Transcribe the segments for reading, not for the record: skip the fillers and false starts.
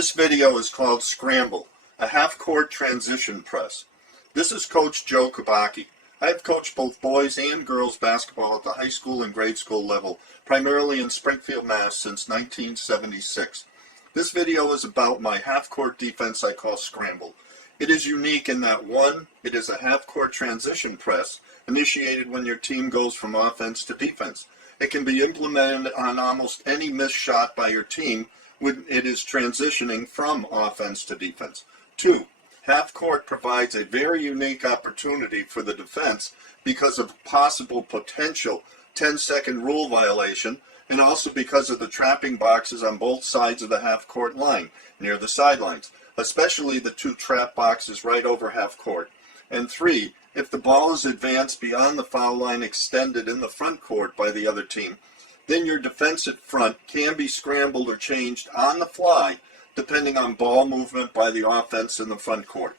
This video is called Scramble, a half-court transition press. This is Coach Joe Kabaki. I have coached both boys and girls basketball at the high school and grade school level, primarily in Springfield, Mass. since 1976. This video is about my half-court defense I call Scramble. It is unique in that, one, it is a half-court transition press initiated when your team goes from offense to defense. It can be implemented on almost any missed shot by your team when it is transitioning from offense to defense. Two, half-court provides a very unique opportunity for the defense because of possible potential 10-second rule violation, and also because of the trapping boxes on both sides of the half-court line near the sidelines, especially the two trap boxes right over half-court. And three, if the ball is advanced beyond the foul line extended in the front court by the other team, then your defensive front can be scrambled or changed on the fly depending on ball movement by the offense in the front court.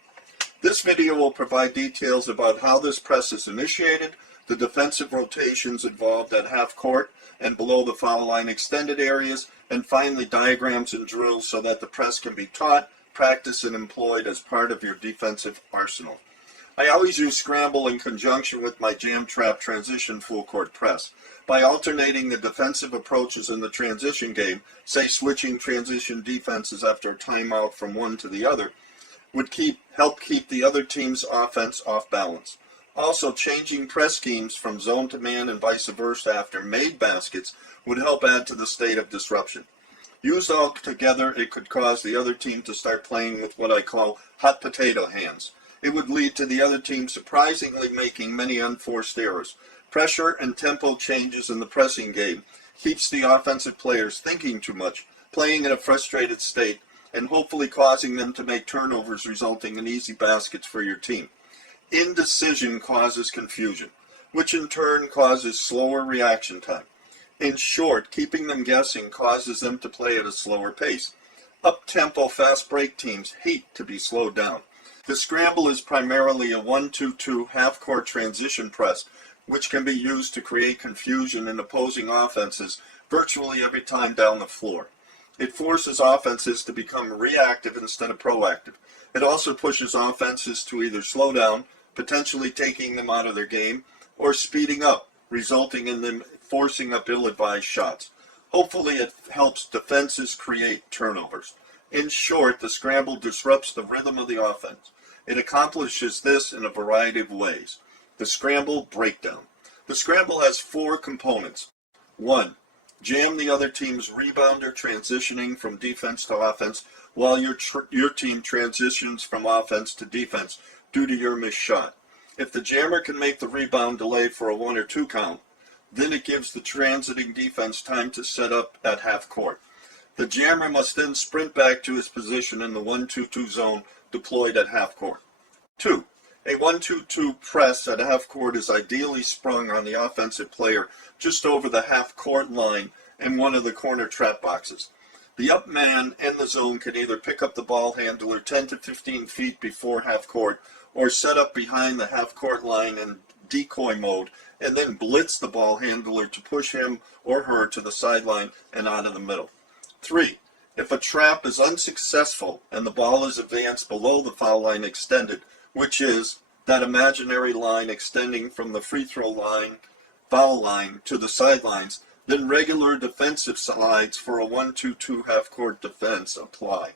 This video will provide details about how this press is initiated, the defensive rotations involved at half court and below the foul line extended areas, and finally diagrams and drills so that the press can be taught, practiced, and employed as part of your defensive arsenal. I always use Scramble in conjunction with my Jam Trap transition full court press. By alternating the defensive approaches in the transition game, say switching transition defenses after a timeout from one to the other, would help keep the other team's offense off balance. Also, changing press schemes from zone to man and vice versa after made baskets would help add to the state of disruption. Used all together, it could cause the other team to start playing with what I call hot potato hands. It would lead to the other team surprisingly making many unforced errors. Pressure and tempo changes in the pressing game keeps the offensive players thinking too much, playing in a frustrated state, and hopefully causing them to make turnovers resulting in easy baskets for your team. Indecision causes confusion, which in turn causes slower reaction time. In short, keeping them guessing causes them to play at a slower pace. Up-tempo fast break teams hate to be slowed down. The Scramble is primarily a 1-2-2 half-court transition press, which can be used to create confusion in opposing offenses virtually every time down the floor. It forces offenses to become reactive instead of proactive. It also pushes offenses to either slow down, potentially taking them out of their game, or speeding up, resulting in them forcing up ill-advised shots. Hopefully it helps defenses create turnovers. In short, the Scramble disrupts the rhythm of the offense. It accomplishes this in a variety of ways. The Scramble breakdown. The Scramble has four components. 1. Jam the other team's rebounder transitioning from defense to offense while your team transitions from offense to defense due to your missed shot. If the jammer can make the rebound delay for a 1 or 2 count, then it gives the transiting defense time to set up at half court. The jammer must then sprint back to his position in the 1-2-2 zone deployed at half court. 2. A 1-2-2 press at half court is ideally sprung on the offensive player just over the half court line and one of the corner trap boxes. The up man and the zone can either pick up the ball handler 10 to 15 feet before half court or set up behind the half court line in decoy mode and then blitz the ball handler to push him or her to the sideline and out of the middle. 3. If a trap is unsuccessful and the ball is advanced below the foul line extended, which is that imaginary line extending from the free throw line, foul line, to the sidelines, then regular defensive slides for a 1-2-2 half-court defense apply.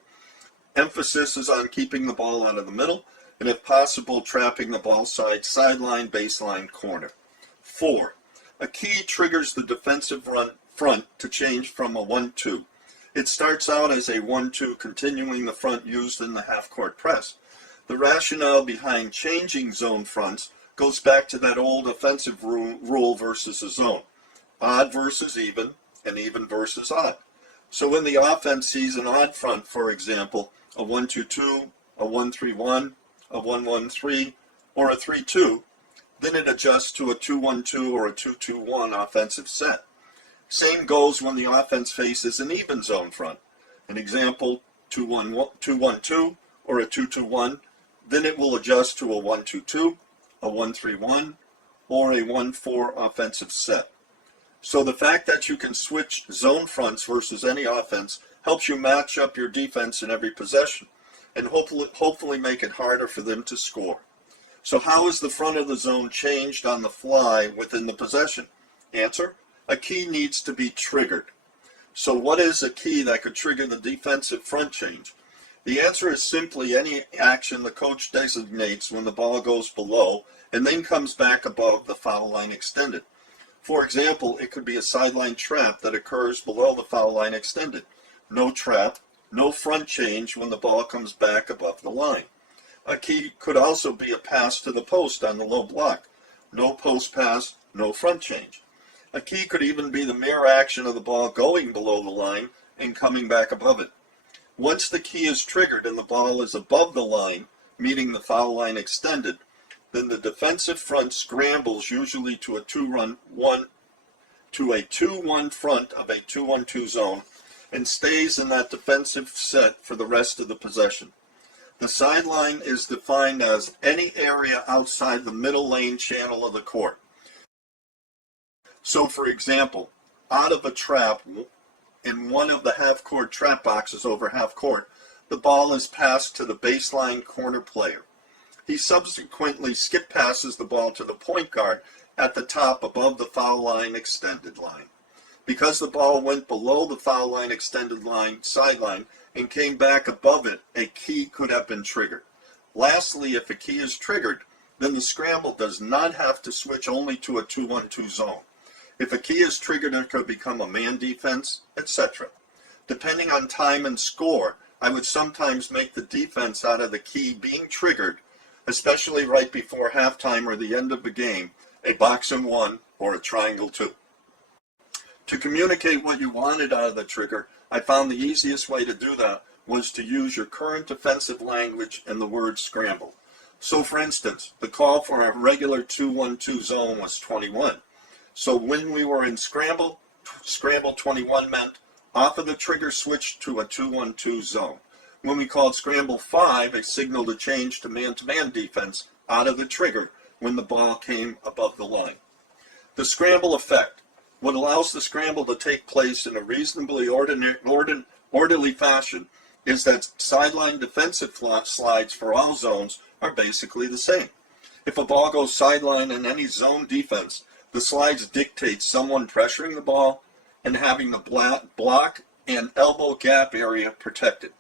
Emphasis is on keeping the ball out of the middle, and if possible, trapping the ball side, sideline, baseline, corner. 4. A key triggers the defensive front to change from a 1-2. It starts out as a 1-2, continuing the front used in the half-court press. The rationale behind changing zone fronts goes back to that old offensive rule versus a zone. Odd versus even, and even versus odd. So when the offense sees an odd front, for example, a 1-2-2, a 1-3-1, a 1-1-3, or a 3-2, then it adjusts to a 2-1-2 or a 2-2-1 offensive set. Same goes when the offense faces an even zone front. An example, 2-1-2 or a 2-2-1, then it will adjust to a 1-2-2, a 1-3-1, or a 1-4 offensive set. So the fact that you can switch zone fronts versus any offense helps you match up your defense in every possession, and hopefully make it harder for them to score. So how is the front of the zone changed on the fly within the possession? Answer: a key needs to be triggered. So what is a key that could trigger the defensive front change? The answer is simply any action the coach designates when the ball goes below and then comes back above the foul line extended. For example, it could be a sideline trap that occurs below the foul line extended. No trap, no front change when the ball comes back above the line. A key could also be a pass to the post on the low block. No post pass, no front change. A key could even be the mere action of the ball going below the line and coming back above it. Once the key is triggered and the ball is above the line, meaning the foul line extended, then the defensive front scrambles usually to a 2-1 front of a 2-1-2 zone and stays in that defensive set for the rest of the possession. The sideline is defined as any area outside the middle lane channel of the court. So for example, out of a trap in one of the half-court trap boxes over half-court, the ball is passed to the baseline corner player. He subsequently skip passes the ball to the point guard at the top above the foul line extended line. Because the ball went below the foul line extended line sideline and came back above it, a key could have been triggered. Lastly, if a key is triggered, then the scramble does not have to switch only to a 2-1-2 zone. If a key is triggered, it could become a man defense, etc. Depending on time and score, I would sometimes make the defense out of the key being triggered, especially right before halftime or the end of the game, a box and one or a triangle two. To communicate what you wanted out of the trigger, I found the easiest way to do that was to use your current defensive language and the word scramble. So for instance, the call for a regular 2-1-2 zone was 21. So when we were in scramble 21 meant off of the trigger switch to a 2-1-2 zone. When we called scramble 5, it signaled a change to man-to-man defense out of the trigger when the ball came above the line. The scramble effect. What allows the scramble to take place in a reasonably orderly fashion is that sideline defensive slides for all zones are basically the same. If a ball goes sideline in any zone defense, the slides dictate someone pressuring the ball and having the block and elbow gap area protected.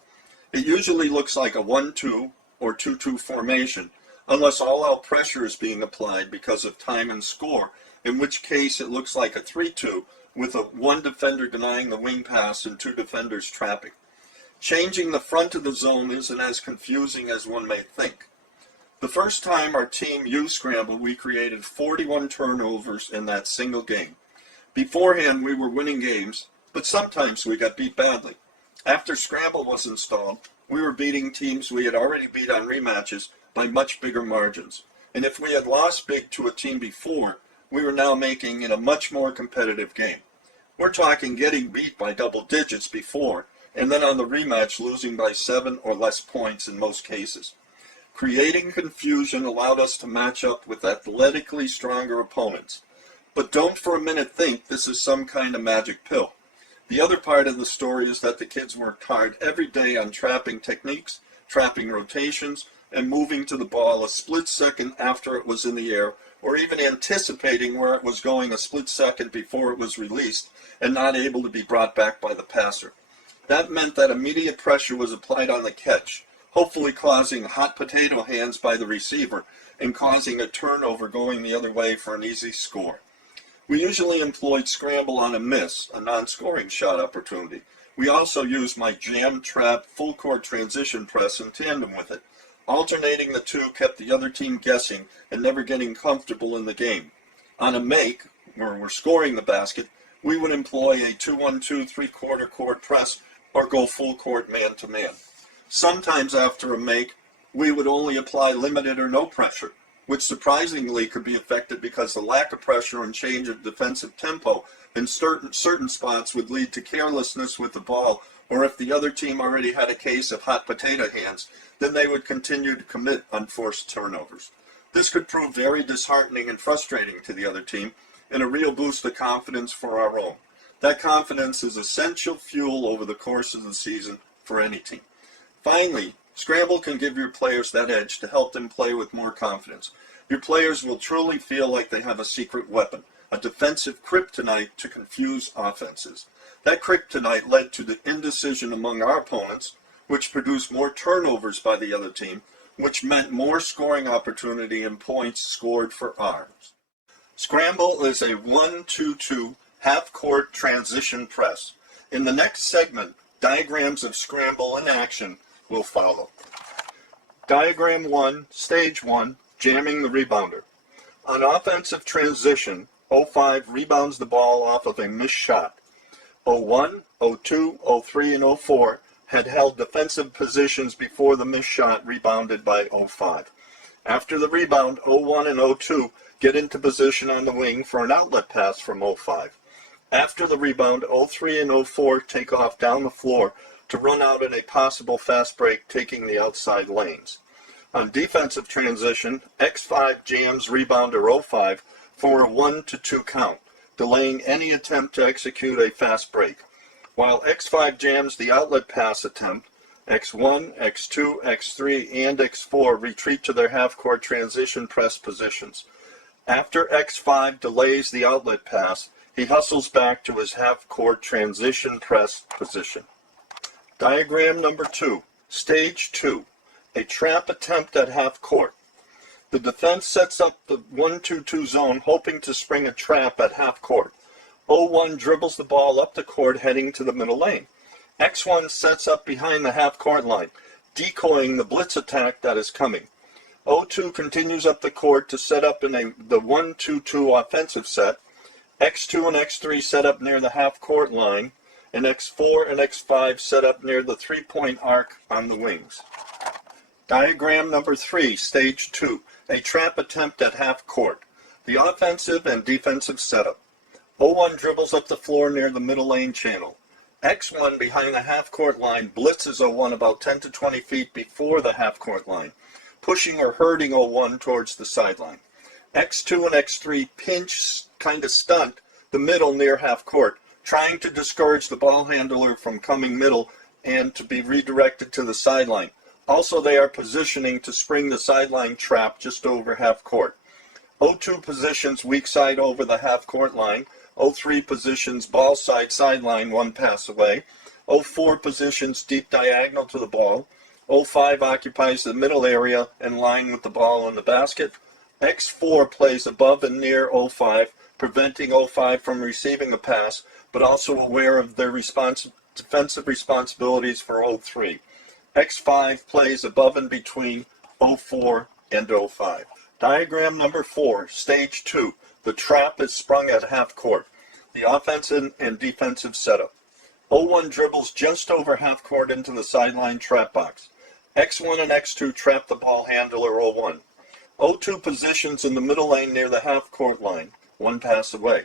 It usually looks like a 1-2 or 2-2 formation, unless all-out pressure is being applied because of time and score, in which case it looks like a 3-2 with one defender denying the wing pass and two defenders trapping. Changing the front of the zone isn't as confusing as one may think. The first time our team used Scramble, we created 41 turnovers in that single game. Beforehand, we were winning games, but sometimes we got beat badly. After Scramble was installed, we were beating teams we had already beat on rematches by much bigger margins. And if we had lost big to a team before, we were now making it a much more competitive game. We're talking getting beat by double digits before, and then on the rematch losing by 7 or less points in most cases. Creating confusion allowed us to match up with athletically stronger opponents. But don't for a minute think this is some kind of magic pill. The other part of the story is that the kids worked hard every day on trapping techniques, trapping rotations, and moving to the ball a split second after it was in the air, or even anticipating where it was going a split second before it was released and not able to be brought back by the passer. That meant that immediate pressure was applied on the catch, hopefully causing hot potato hands by the receiver and causing a turnover going the other way for an easy score. We usually employed scramble on a miss, a non-scoring shot opportunity. We also used my jam trap full court transition press in tandem with it. Alternating the two kept the other team guessing and never getting comfortable in the game. On a make, where we're scoring the basket, we would employ a 2-1-2 3/4 court press or go full court man-to-man. Sometimes after a make, we would only apply limited or no pressure, which surprisingly could be affected because the lack of pressure and change of defensive tempo in certain spots would lead to carelessness with the ball, or if the other team already had a case of hot potato hands, then they would continue to commit unforced turnovers. This could prove very disheartening and frustrating to the other team, and a real boost of confidence for our own. That confidence is essential fuel over the course of the season for any team. Finally, Scramble can give your players that edge to help them play with more confidence. Your players will truly feel like they have a secret weapon, a defensive kryptonite to confuse offenses. That kryptonite led to the indecision among our opponents, which produced more turnovers by the other team, which meant more scoring opportunity and points scored for ours. Scramble is a 1-2-2 half-court transition press. In the next segment, diagrams of Scramble in action will follow. Diagram 1, Stage 1, Jamming the Rebounder. On offensive transition, 05 rebounds the ball off of a missed shot. 01, 02, 03, and 04 had held defensive positions before the missed shot rebounded by 05. After the rebound, 01 and 02 get into position on the wing for an outlet pass from 05. After the rebound, 03 and 04 take off down the floor to run out in a possible fast break, taking the outside lanes. On defensive transition, X5 jams rebounder 05 for a 1-2 count, delaying any attempt to execute a fast break. While X5 jams the outlet pass attempt, X1, X2, X3, and X4 retreat to their half-court transition press positions. After X5 delays the outlet pass, he hustles back to his half-court transition press position. Diagram number 2, Stage 2, a trap attempt at half-court. The defense sets up the 1-2-2 zone, hoping to spring a trap at half-court. 01 dribbles the ball up the court, heading to the middle lane. X1 sets up behind the half-court line, decoying the blitz attack that is coming. 02 continues up the court to set up in the 1-2-2 offensive set. X2 and X3 set up near the half-court line, and X4 and X5 set up near the three-point arc on the wings. Diagram number 3, Stage 2, a trap attempt at half-court. The offensive and defensive setup. 01 dribbles up the floor near the middle lane channel. X1 behind the half-court line blitzes 01 about 10 to 20 feet before the half-court line, pushing or hurting 01 towards the sideline. X2 and X3 pinch, kind of stunt, the middle near half-court, trying to discourage the ball handler from coming middle and to be redirected to the sideline. Also, they are positioning to spring the sideline trap just over half-court. 02 positions weak side over the half-court line. 03 positions ball side sideline, one pass away. 04 positions deep diagonal to the ball. 05 occupies the middle area in line with the ball in the basket. X4 plays above and near 05, preventing 05 from receiving a pass, but also aware of their defensive responsibilities for 03. X5 plays above and between 04 and 05. Diagram number 4, Stage 2. The trap is sprung at half court. The offensive and defensive setup. 01 dribbles just over half court into the sideline trap box. X1 and X2 trap the ball handler 01. 02 positions in the middle lane near the half court line, one pass away.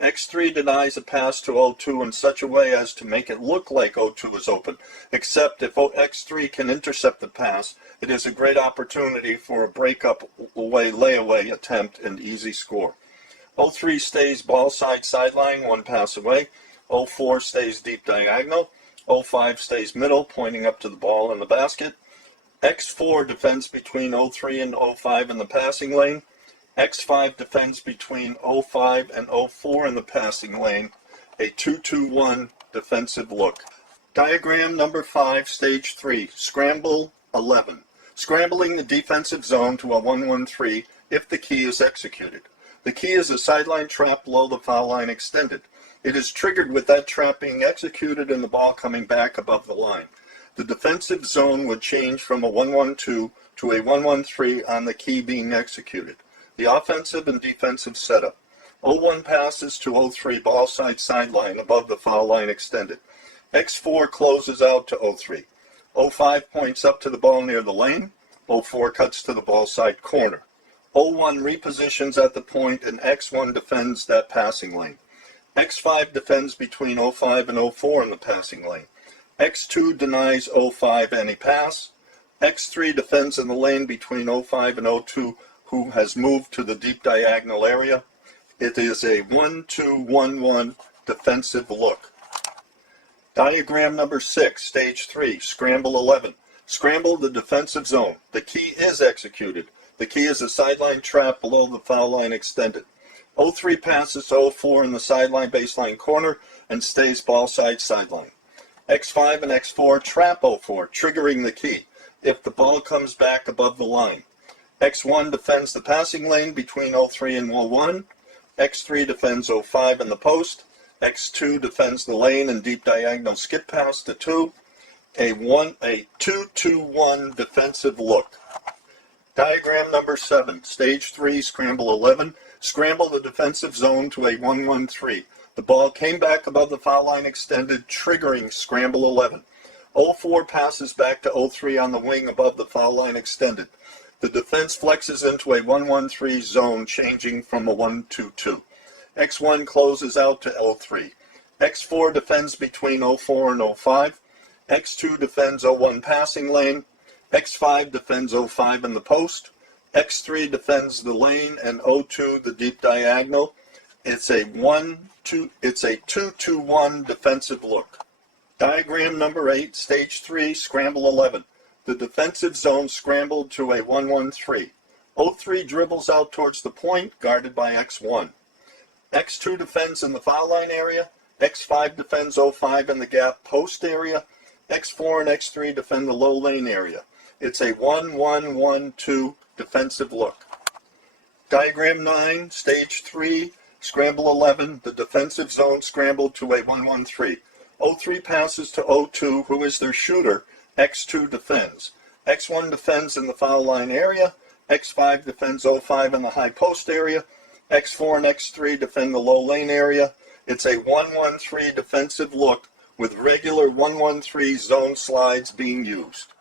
X3 denies a pass to 02 in such a way as to make it look like 02 is open, except if X3 can intercept the pass, it is a great opportunity for a layaway attempt and easy score. 03 stays ball side sideline, one pass away. 04 stays deep diagonal. 05 stays middle, pointing up to the ball in the basket. X4 defends between 03 and 05 in the passing lane. X5 defends between 05 and 04 in the passing lane. A 2-2-1 defensive look. Diagram number 5, Stage 3, Scramble 11. Scrambling the defensive zone to a 1-1-3 if the key is executed. The key is a sideline trap below the foul line extended. It is triggered with that trap being executed and the ball coming back above the line. The defensive zone would change from a 1-1-2 to a 1-1-3 on the key being executed. The offensive and defensive setup. 01 passes to 03 ball side sideline above the foul line extended. X4 closes out to 03. 05 points up to the ball near the lane. 04 cuts to the ball side corner. 01 repositions at the point and X1 defends that passing lane. X5 defends between 05 and 04 in the passing lane. X2 denies 05 any pass. X3 defends in the lane between 05 and 02, who has moved to the deep diagonal area. It is a 1-2-1-1 defensive look. Diagram number 6, stage 3, scramble 11. Scramble the defensive zone. The key is executed. The key is a sideline trap below the foul line extended. 03 passes to 04 in the sideline baseline corner and stays ball side sideline. X5 and X4 trap 04, triggering the key if the ball comes back above the line. X1 defends the passing lane between 03 and 01. X3 defends 05 in the post. X2 defends the lane and deep diagonal skip pass to 2. A 2-2-1 defensive look. Diagram number 7, stage 3, scramble 11. Scramble the defensive zone to a 1-1-3. The ball came back above the foul line extended, triggering scramble 11. 04 passes back to 03 on the wing above the foul line extended. The defense flexes into a 1-1-3 zone, changing from a 1-2-2. X1 closes out to 03. X4 defends between 04 and 05. X2 defends 01 passing lane. X5 defends 05 in the post. X3 defends the lane and 02 the deep diagonal. It's a 2-2-1 defensive look. Diagram number 8, stage 3, scramble 11. The defensive zone scrambled to a 1-1-3. 03 dribbles out towards the point, guarded by X1. X2 defends in the foul line area. X5 defends 05 in the gap post area. X4 and X3 defend the low lane area. It's a 1-1-1-2 defensive look. Diagram 9, stage 3, scramble 11. The defensive zone scrambled to a 1-1-3. 03 passes to 02, who is their shooter. X2 defends. X1 defends in the foul line area. X5 defends 05 in the high post area. X4 and X3 defend the low lane area. It's a 1-1-3 defensive look with regular 1-1-3 zone slides being used.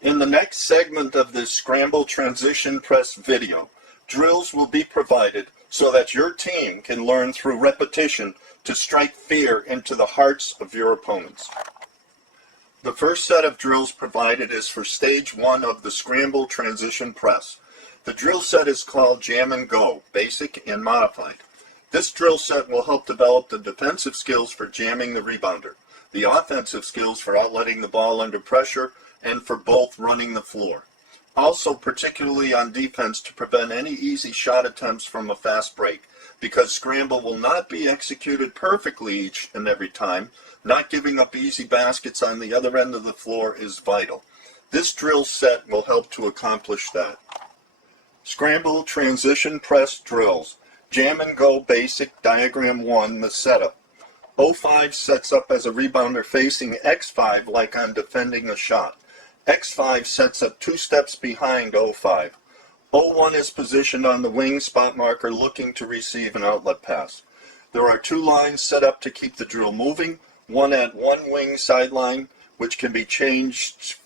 In the next segment of this Scramble Transition Press video, drills will be provided so that your team can learn through repetition to strike fear into the hearts of your opponents. The first set of drills provided is for stage 1 of the Scramble Transition Press. The drill set is called Jam and Go, Basic and Modified. This drill set will help develop the defensive skills for jamming the rebounder, the offensive skills for outletting the ball under pressure, and for both running the floor. Also, particularly on defense, to prevent any easy shot attempts from a fast break, because scramble will not be executed perfectly each and every time. Not giving up easy baskets on the other end of the floor is vital. This drill set will help to accomplish that. Scramble Transition Press drills. Jam and Go Basic, Diagram 1, the setup. 05 sets up as a rebounder facing X5 like on defending a shot. X5 sets up 2 steps behind 05. 01 is positioned on the wing spot marker looking to receive an outlet pass. There are 2 lines set up to keep the drill moving, one at one wing sideline, which can be changed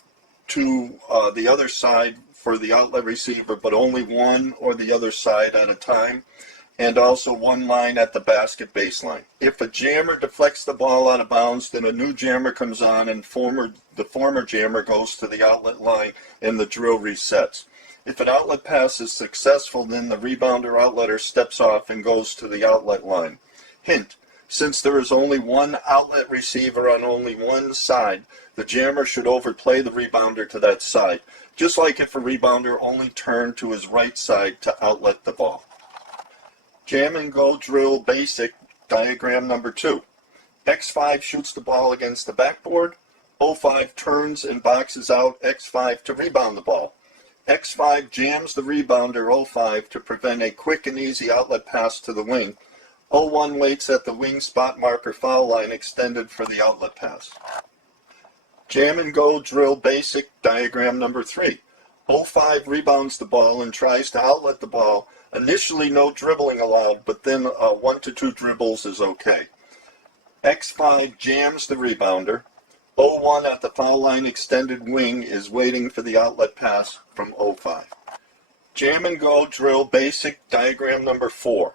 to the other side for the outlet receiver, but only one or the other side at a time, and also one line at the basket baseline. If a jammer deflects the ball out of bounds, then a new jammer comes on and the former jammer goes to the outlet line and the drill resets. If an outlet pass is successful, then the rebounder outletter steps off and goes to the outlet line. Hint: since there is only one outlet receiver on only one side, the jammer should overplay the rebounder to that side, just like if a rebounder only turned to his right side to outlet the ball. Jam and Go drill basic, diagram number 2. X5 shoots the ball against the backboard. 05 turns and boxes out X5 to rebound the ball. X5 jams the rebounder 05 to prevent a quick and easy outlet pass to the wing. 01 waits at the wing spot marker foul line extended for the outlet pass. Jam and Go drill basic, diagram number 3. 05 rebounds the ball and tries to outlet the ball. Initially no dribbling allowed, but then 1 to 2 dribbles is okay. X5 jams the rebounder. 01 at the foul line extended wing is waiting for the outlet pass from 05. Jam and Go drill basic, diagram number 4.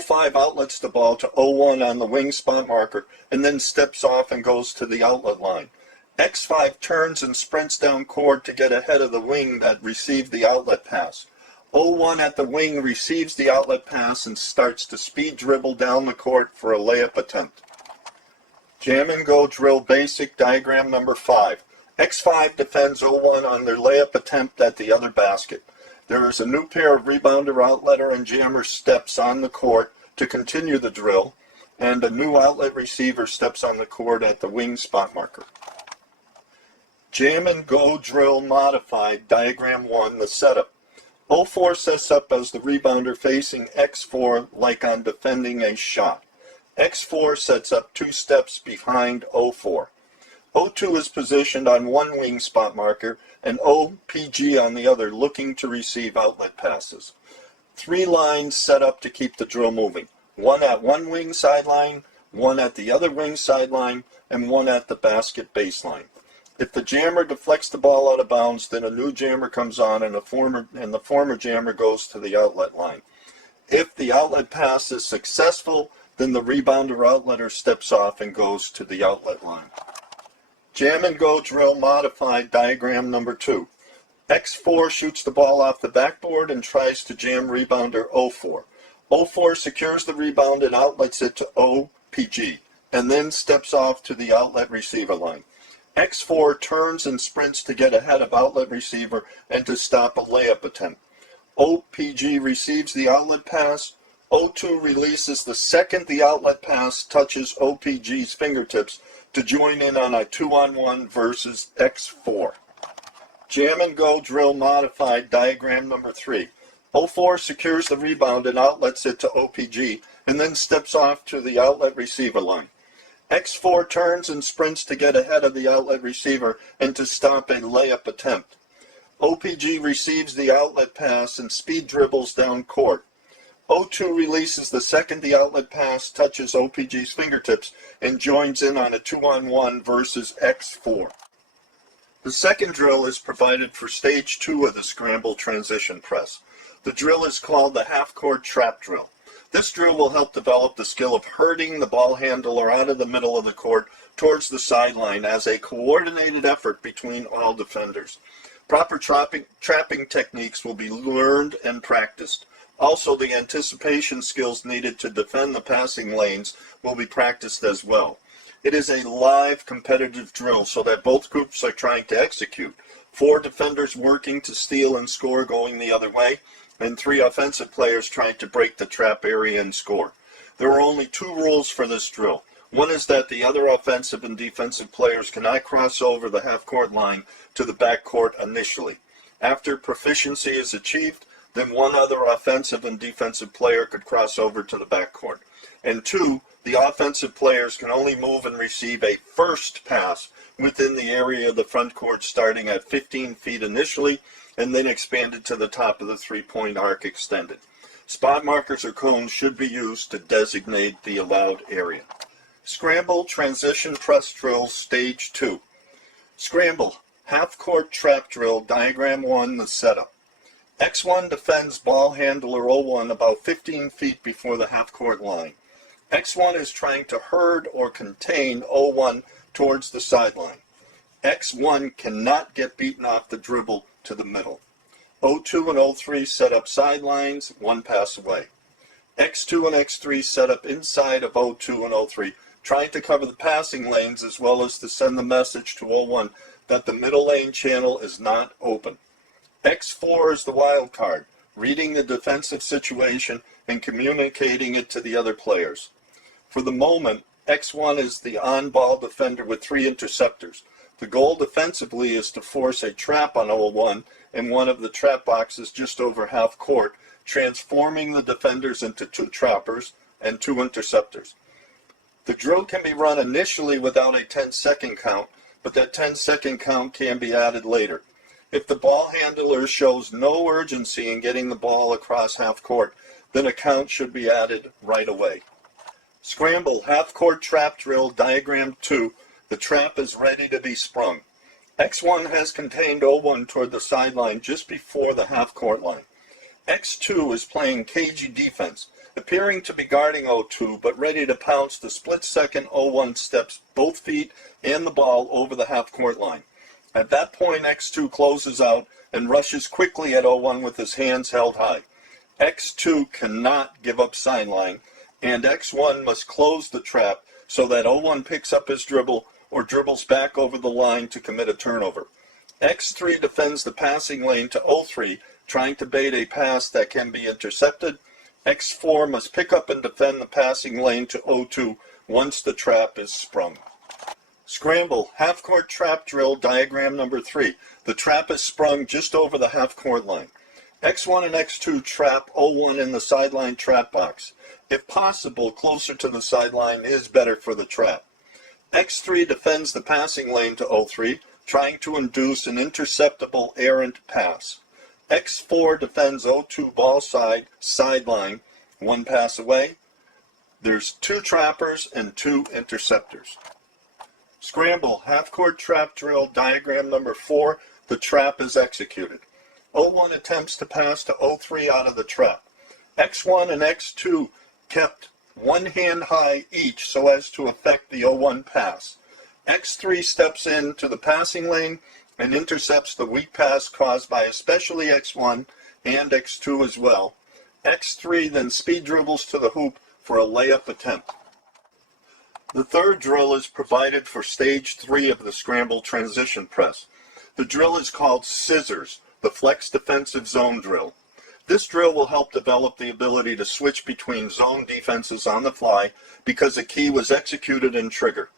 05 outlets the ball to 01 on the wing spot marker and then steps off and goes to the outlet line. X5 turns and sprints down court to get ahead of the wing that received the outlet pass. O1 at the wing receives the outlet pass and starts to speed dribble down the court for a layup attempt. Jam and go drill basic diagram number 5. X5 defends O1 on their layup attempt at the other basket. There is a new pair of rebounder, outletter, and jammer steps on the court to continue the drill, and a new outlet receiver steps on the court at the wing spot marker. Jam and go drill modified diagram 1, the setup. O4 sets up as the rebounder facing X4 like on defending a shot. X4 sets up 2 steps behind O4. O2 is positioned on one wing spot marker and OPG on the other, looking to receive outlet passes. 3 lines set up to keep the drill moving. 1 at one wing sideline, 1 at the other wing sideline, and 1 at the basket baseline. If the jammer deflects the ball out of bounds, then a new jammer comes on and the former jammer goes to the outlet line. If the outlet pass is successful, then the rebounder outletter steps off and goes to the outlet line. Jam and go drill modified diagram number 2. X4 shoots the ball off the backboard and tries to jam rebounder O4. O4 secures the rebound and outlets it to OPG, and then steps off to the outlet receiver line. X4 turns and sprints to get ahead of outlet receiver and to stop a layup attempt. OPG receives the outlet pass. O2 releases the second the outlet pass touches OPG's fingertips to join in on a 2-on-1 versus X4. Jam and go drill modified diagram number 3. O4 secures the rebound and outlets it to OPG and then steps off to the outlet receiver line. X4 turns and sprints to get ahead of the outlet receiver and to stop a layup attempt. OPG receives the outlet pass and speed dribbles down court. O2 releases the second the outlet pass touches OPG's fingertips and joins in on a 2-on-1 versus X4. The second drill is provided for stage 2 of the Scramble Transition Press. The drill is called the half-court trap drill. This drill will help develop the skill of herding the ball handler out of the middle of the court towards the sideline as a coordinated effort between all defenders. Proper trapping techniques will be learned and practiced. Also, the anticipation skills needed to defend the passing lanes will be practiced as well. It is a live competitive drill so that both groups are trying to execute. 4 defenders working to steal and score going the other way, and 3 offensive players trying to break the trap area and score. There are only 2 rules for this drill. One is that the other offensive and defensive players cannot cross over the half-court line to the backcourt initially. After proficiency is achieved, then one other offensive and defensive player could cross over to the backcourt. And 2, the offensive players can only move and receive a first pass within the area of the front court starting at 15 feet initially and then expanded to the top of the 3-point arc extended. Spot markers or cones should be used to designate the allowed area. Scramble Transition Press Drill Stage 2. Scramble half-court trap drill diagram 1, the setup. X1 defends ball handler O1 about 15 feet before the half-court line. X1 is trying to herd or contain O1 towards the sideline. X1 cannot get beaten off the dribble to the middle. O2 and O3 set up sidelines, 1 pass away. X2 and X3 set up inside of O2 and O3, trying to cover the passing lanes as well as to send the message to O1 that the middle lane channel is not open. X4 is the wild card, reading the defensive situation and communicating it to the other players. For the moment, X1 is the on-ball defender with 3 interceptors. The goal defensively is to force a trap on O1 in one of the trap boxes just over half court, transforming the defenders into 2 trappers and 2 interceptors. The drill can be run initially without a 10-second count, but that 10-second count can be added later. If the ball handler shows no urgency in getting the ball across half court, then a count should be added right away. Scramble half-court trap drill diagram 2. The trap is ready to be sprung. X1 has contained O1 toward the sideline just before the half-court line. X2 is playing cagey defense, appearing to be guarding O2, but ready to pounce the split-second O1 steps both feet and the ball over the half-court line. At that point, X2 closes out and rushes quickly at O1 with his hands held high. X2 cannot give up sideline, and X1 must close the trap so that O1 picks up his dribble or dribbles back over the line to commit a turnover. X3 defends the passing lane to O3, trying to bait a pass that can be intercepted. X4 must pick up and defend the passing lane to O2 once the trap is sprung. Scramble, half-court trap drill, diagram number 3. The trap is sprung just over the half-court line. X1 and X2 trap O1 in the sideline trap box. If possible, closer to the sideline is better for the trap. X3 defends the passing lane to O3, trying to induce an interceptable errant pass. X4 defends O2 ball sideline, one pass away. There's 2 trappers and 2 interceptors. Scramble, half-court trap drill, diagram number 4. The trap is executed. O1 attempts to pass to O3 out of the trap. X1 and X2 kept one hand high each so as to affect the O1 pass. X3 steps into the passing lane and intercepts the weak pass caused by especially X1 and X2 as well. X3 then speed dribbles to the hoop for a layup attempt. The third drill is provided for stage 3 of the Scramble Transition Press. The drill is called Scissors, the Flex Defensive Zone Drill. This drill will help develop the ability to switch between zone defenses on the fly because a key was executed and triggered.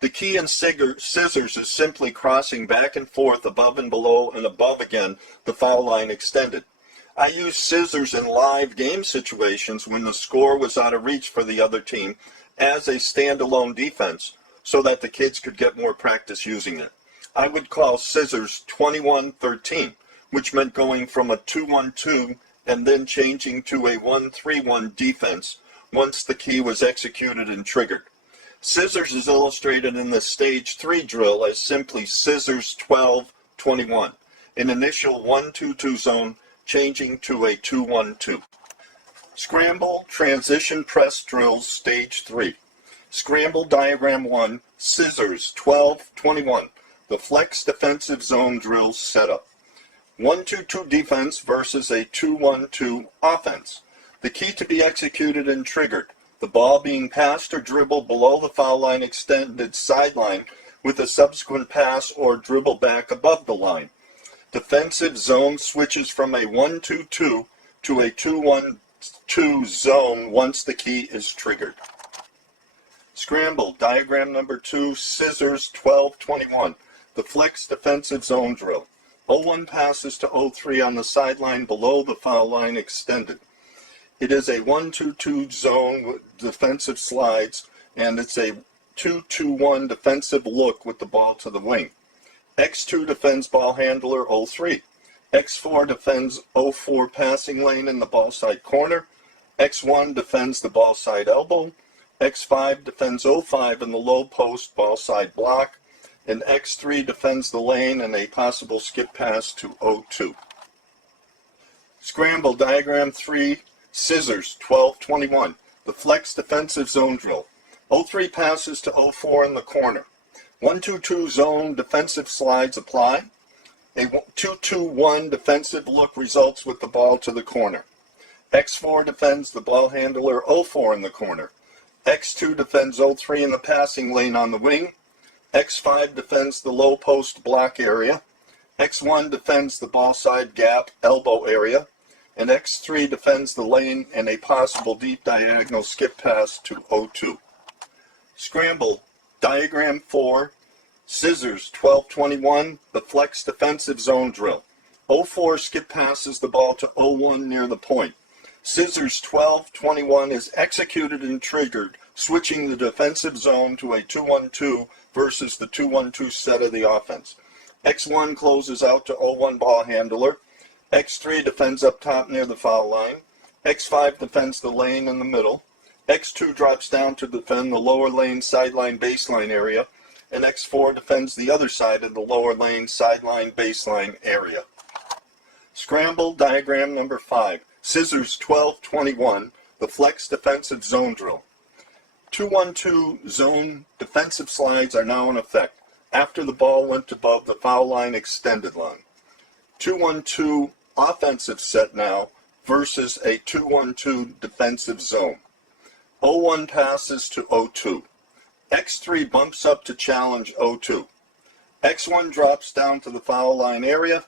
The key in scissors is simply crossing back and forth, above and below and above again, the foul line extended. I used scissors in live game situations when the score was out of reach for the other team as a standalone defense so that the kids could get more practice using it. I would call scissors 21-13, which meant going from a 2-1-2 and then changing to a 1-3-1 defense once the key was executed and triggered. Scissors is illustrated in the stage 3 drill as simply scissors 12-21, an initial 1-2-2 zone changing to a 2-1-2. Scramble Transition Press drills stage 3. Scramble diagram 1, scissors 12-21, the flex defensive zone drill setup. 1-2-2 defense versus a 2-1-2 offense. The key to be executed and triggered. The ball being passed or dribbled below the foul line extended sideline with a subsequent pass or dribble back above the line. Defensive zone switches from a 1-2-2 to a 2-1-2 zone once the key is triggered. Scramble, diagram number 2, scissors 12-21, the flex defensive zone drill. O1 passes to O3 on the sideline below the foul line extended. It is a 1-2-2 zone with defensive slides, and it's a 2-2-1 defensive look with the ball to the wing. X2 defends ball handler O3. X4 defends O4 passing lane in the ball side corner. X1 defends the ball side elbow. X5 defends O5 in the low post ball side block. And X3 defends the lane and a possible skip pass to O2. Scramble diagram 3, scissors 12-21, the flex defensive zone drill. O3 passes to O4 in the corner. 1-2-2 zone defensive slides apply. A 2-2-1 defensive look results with the ball to the corner. X4 defends the ball handler O4 in the corner. X2 defends O3 in the passing lane on the wing. X5 defends the low post block area. X1 defends the ball side gap elbow area. And X3 defends the lane and a possible deep diagonal skip pass to O2. Scramble, diagram 4, scissors 12-21, the flex defensive zone drill. O4 skip passes the ball to O1 near the point. Scissors 12-21 is executed and triggered, switching the defensive zone to a 2-1-2 versus the 2-1-2 set of the offense. X1 closes out to O1 ball handler. X3 defends up top near the foul line. X5 defends the lane in the middle. X2 drops down to defend the lower lane sideline baseline area. And X4 defends the other side of the lower lane sideline baseline area. Scramble diagram number 5. Scissors 12-21, the flex defensive zone drill. 2-1-2 zone defensive slides are now in effect. after the ball went above the foul line extended line. 2-1-2 offensive set now versus a 2-1-2 defensive zone. 0-1 passes to 0-2. X3 bumps up to challenge 0-2. X1 drops down to the foul line area.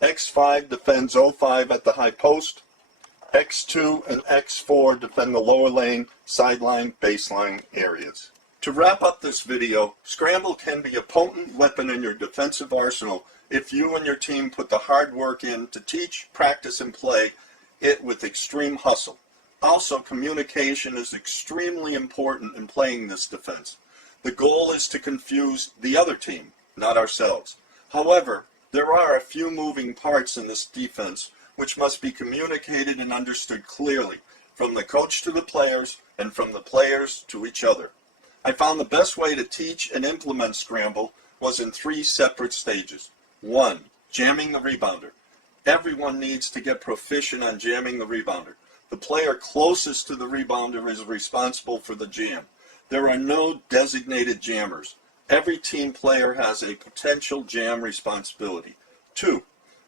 X5 defends 0-5 at the high post. X2 and X4 defend the lower lane, sideline, baseline areas. To wrap up this video, Scramble can be a potent weapon in your defensive arsenal if you and your team put the hard work in to teach, practice, and play it with extreme hustle. Also, communication is extremely important in playing this defense. The goal is to confuse the other team, not ourselves. However, there are a few moving parts in this defense which must be communicated and understood clearly from the coach to the players and from the players to each other. I found the best way to teach and implement Scramble was in 3 separate stages. 1. Jamming the rebounder. Everyone needs to get proficient on jamming the rebounder. The player closest to the rebounder is responsible for the jam. There are no designated jammers. Every team player has a potential jam responsibility. 2.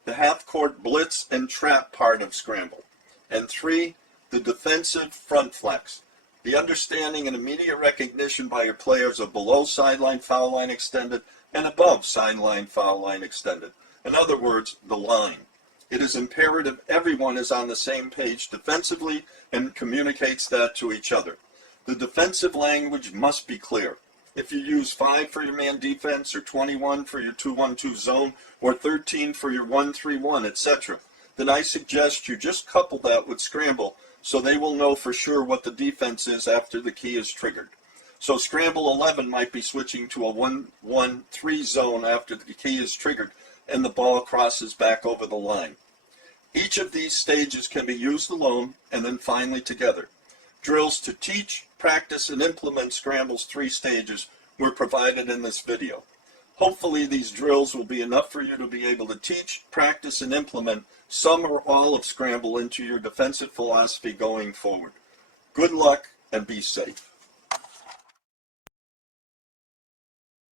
The half-court blitz and trap part of Scramble. And 3. The defensive front flex. The understanding and immediate recognition by your players of below sideline foul line extended and above sideline foul line extended. In other words, the line. It is imperative everyone is on the same page defensively and communicates that to each other. The defensive language must be clear. If you use 5 for your man defense, or 21 for your 2-1-2 zone, or 13 for your 1-3-1, etc., then I suggest you just couple that with Scramble so they will know for sure what the defense is after the key is triggered. So Scramble 11 might be switching to a 1-1-3 zone after the key is triggered and the ball crosses back over the line. Each of these stages can be used alone and then finally together. Drills to teach, practice, and implement Scramble's 3 stages were provided in this video. Hopefully these drills will be enough for you to be able to teach, practice, and implement some or all of Scramble into your defensive philosophy going forward. Good luck and be safe.